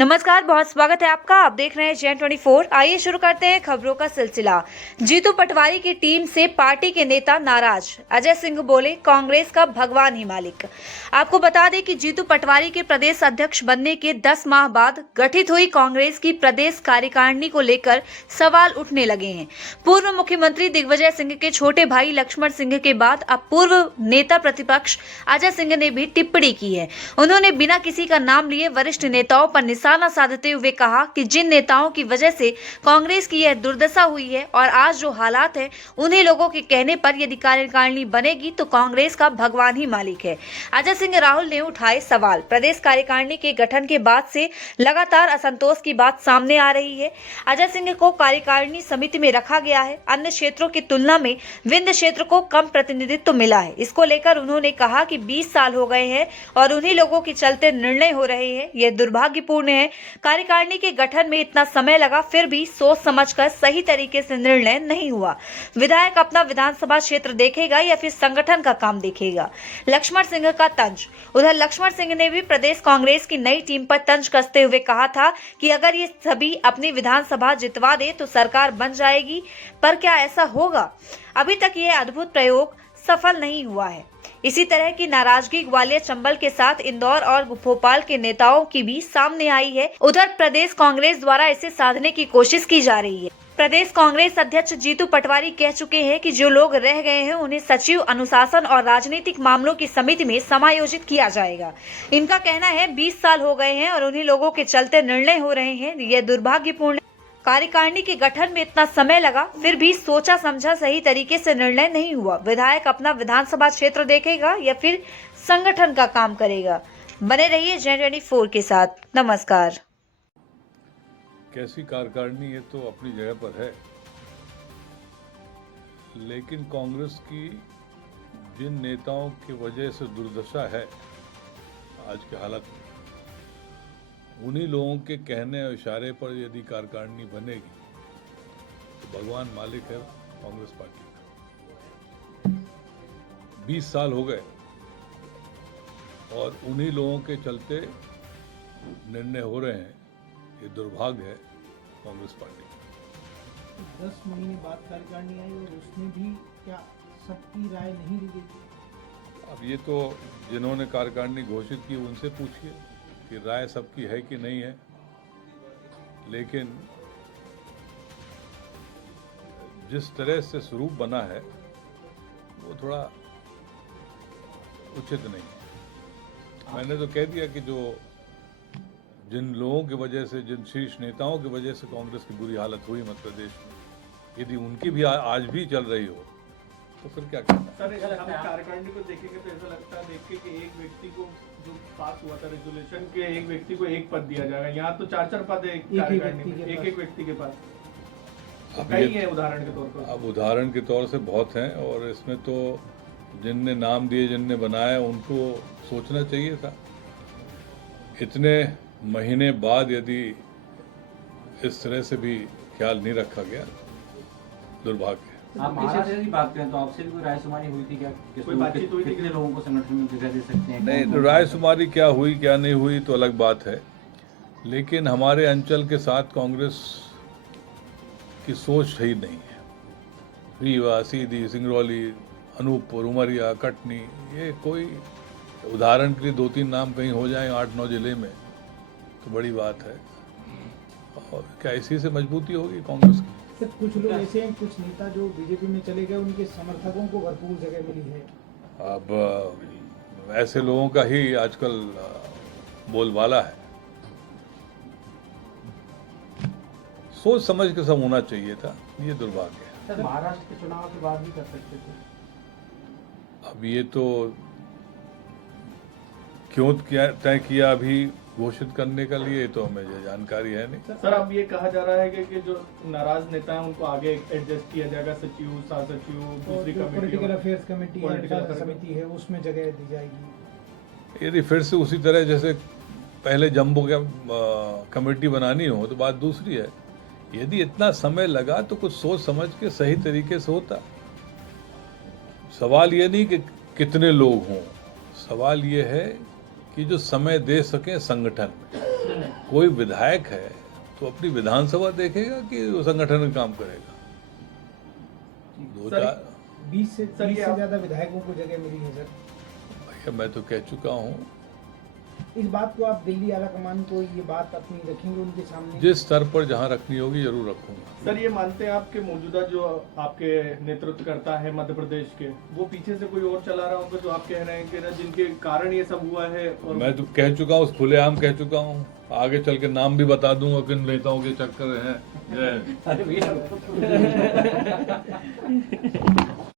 नमस्कार, बहुत स्वागत है आपका। आप देख रहे हैं Gen24। आइए शुरू करते हैं खबरों का सिलसिला। जीतू पटवारी की टीम से पार्टी के नेता नाराज। अजय सिंह बोले, कांग्रेस का भगवान ही मालिक। आपको बता दें कि जीतू पटवारी के प्रदेश अध्यक्ष बनने के 10 माह बाद गठित हुई कांग्रेस की प्रदेश कार्यकारिणी को लेकर सवाल उठने लगे हैं। पूर्व मुख्यमंत्री दिग्विजय सिंह के छोटे भाई लक्ष्मण सिंह के बाद अब पूर्व नेता प्रतिपक्ष अजय सिंह ने भी टिप्पणी की है। उन्होंने बिना किसी का नाम लिए वरिष्ठ नेताओं पर निशाना साधते हुए कहा कि जिन नेताओं की वजह से कांग्रेस की यह दुर्दशा हुई है और आज जो हालात है, उन्हीं लोगों के कहने पर यदि कार्यकारिणी बनेगी तो कांग्रेस का भगवान ही मालिक है। अजय सिंह राहुल ने उठाए सवाल। प्रदेश कार्यकारिणी के गठन के बाद से लगातार असंतोष की बात सामने आ रही है। अजय सिंह को कार्यकारिणी समिति में रखा गया है। अन्य क्षेत्रों की तुलना में विंध्य क्षेत्र को कम प्रतिनिधित्व मिला है। इसको लेकर उन्होंने कहा कि 20 साल हो गए हैं और उन्हीं लोगों के चलते निर्णय हो रहे हैं। यह दुर्भाग्यपूर्ण है। कार्यकारिणी के गठन में इतना समय लगा, फिर भी सोच समझकर सही तरीके से निर्णय नहीं हुआ। विधायक अपना विधानसभा क्षेत्र देखेगा या फिर संगठन का काम देखेगा। लक्ष्मण सिंह का तंज। उधर लक्ष्मण सिंह ने भी प्रदेश कांग्रेस की नई टीम पर तंज कसते हुए कहा था कि अगर ये सभी अपनी विधानसभा जितवा दे तो सरकार बन जाएगी, पर क्या ऐसा होगा? अभी तक यह अद्भुत प्रयोग सफल नहीं हुआ है। इसी तरह की नाराजगी ग्वालियर, चंबल के साथ इंदौर और भोपाल के नेताओं की भी सामने आई है। उधर प्रदेश कांग्रेस द्वारा इसे साधने की कोशिश की जा रही है। प्रदेश कांग्रेस अध्यक्ष जीतू पटवारी कह चुके हैं कि जो लोग रह गए हैं उन्हें सचिव, अनुशासन और राजनीतिक मामलों की समिति में समायोजित किया जाएगा। इनका कहना है 20 साल हो गए हैं और उन्हीं लोगों के चलते निर्णय हो रहे हैं। यह दुर्भाग्यपूर्ण है। कार्यकारिणी के गठन में इतना समय लगा, फिर भी सोचा समझा सही तरीके से निर्णय नहीं हुआ। विधायक अपना विधानसभा क्षेत्र देखेगा या फिर संगठन का काम करेगा। बने रहिए Gen24 के साथ। नमस्कार। कैसी कार्यकारिणी ये तो अपनी जगह पर है, लेकिन कांग्रेस की जिन नेताओं की वजह से दुर्दशा है आज के हालत में, उन्हीं लोगों के कहने और इशारे पर यदि कार्यकारिणी बनेगी तो भगवान मालिक है कांग्रेस पार्टी का। 20 साल हो गए और उन्हीं लोगों के चलते निर्णय हो रहे हैं। ये दुर्भाग्य है कांग्रेस पार्टी का। 10 महीने बाद कार्यकारिणी आई और उसमें भी क्या सबकी राय नहीं ली गई? अब ये तो जिन्होंने कार्यकारिणी घोषित की उनसे पूछिए कि राय सबकी है कि नहीं है, लेकिन जिस तरह से स्वरूप बना है वो थोड़ा उचित नहीं है। मैंने तो कह दिया कि जो जिन लोगों की वजह से, जिन शीर्ष नेताओं की वजह से कांग्रेस की बुरी हालत हुई मध्य प्रदेश में, यदि उनकी भी आज भी चल रही हो तो फिर क्या करना। सर, हम कार्यकारिणी को देखेंगे तो ऐसा लगता है देख के कि एक व्यक्ति को जो पास हुआ था रेजोल्यूशन के, एक व्यक्ति को एक पद दिया जाएगा। यहाँ तो 4-4 पद है कार्यकारिणी में, एक व्यक्ति के पास। कई है उदाहरण के तौर पर। अब उदाहरण के तौर से बहुत हैं और इसमें तो जिनने नाम दिए, जिनने बनाया, उनको सोचना चाहिए था। इतने महीने बाद यदि इस तरह से भी ख्याल नहीं रखा गया, दुर्भाग्य है। आप महाराष्ट्र की बात करें तो आपसे भी कोई रायशुमारी हुई थी क्या? कोई बातचीत हुई थी? कितने लोगों को संगठन में जगह दे सकते हैं? नहीं, तो रायशुमारी क्या हुई क्या नहीं हुई तो अलग बात है, लेकिन हमारे अंचल के साथ कांग्रेस की सोच सही नहीं है। रीवा, सीधी, सिंगरौली, अनूपपुर, उमरिया, कटनी, ये कोई उदाहरण के लिए 2-3 नाम कहीं हो जाएं 8-9 जिले में तो बड़ी बात है। और क्या इसी से मजबूती होगी कांग्रेस की? सर, कुछ लोग ऐसे हैं, कुछ नेता जो बीजेपी में चले गए, उनके समर्थकों को भरपूर जगह मिली है। अब ऐसे लोगों का ही आजकल बोलबाला है। सोच समझ के सब होना चाहिए था, ये दुर्भाग्य है। सर, महाराष्ट्र के चुनाव के बाद भी कर सकते थे। अब ये तो क्यों तय किया अभी घोषित करने के लिए, तो हमें जानकारी है नहीं। सर, अब ये कहा जा रहा है कि जो नाराज नेता हैं उनको आगे एडजस्ट किया जाएगा, सचिव, सचिव, दूसरी पॉलिटिकल अफेयर्स कमेटी समिति है, उसमें जगह दी जाएगी। यदि फिर से उसी तरह जैसे पहले जम्बो कमेटी बनानी हो तो बात दूसरी है। यदि इतना समय लगा तो कुछ सोच समझ के सही तरीके से होता। सवाल ये नहीं कि कितने लोग हों, सवाल ये है कि जो समय दे सकें संगठन में। कोई विधायक है तो अपनी विधानसभा देखेगा कि वो संगठन में काम करेगा। दो सर, चार 20 से सर, ये आप- ज्यादा विधायकों को जगह मिली है सर। भैया मैं तो कह चुका हूँ, इस बात को आप दिल्ली आला कमान को ये बात अपनी रखेंगे उनके सामने? जिस स्तर पर जहाँ रखनी होगी जरूर रखूंगा। सर ये मानते हैं आपके मौजूदा जो आपके नेतृत्व करता है मध्य प्रदेश के, वो पीछे से कोई और चला रहा होगा जो आप कह रहे हैं कि ना जिनके कारण ये सब हुआ है? और मैं तो कह चुका हूँ, खुलेआम कह चुका हूँ, आगे चल के नाम भी बता दूंगा किन नेताओं के चक्कर हैं। जय अरे भैया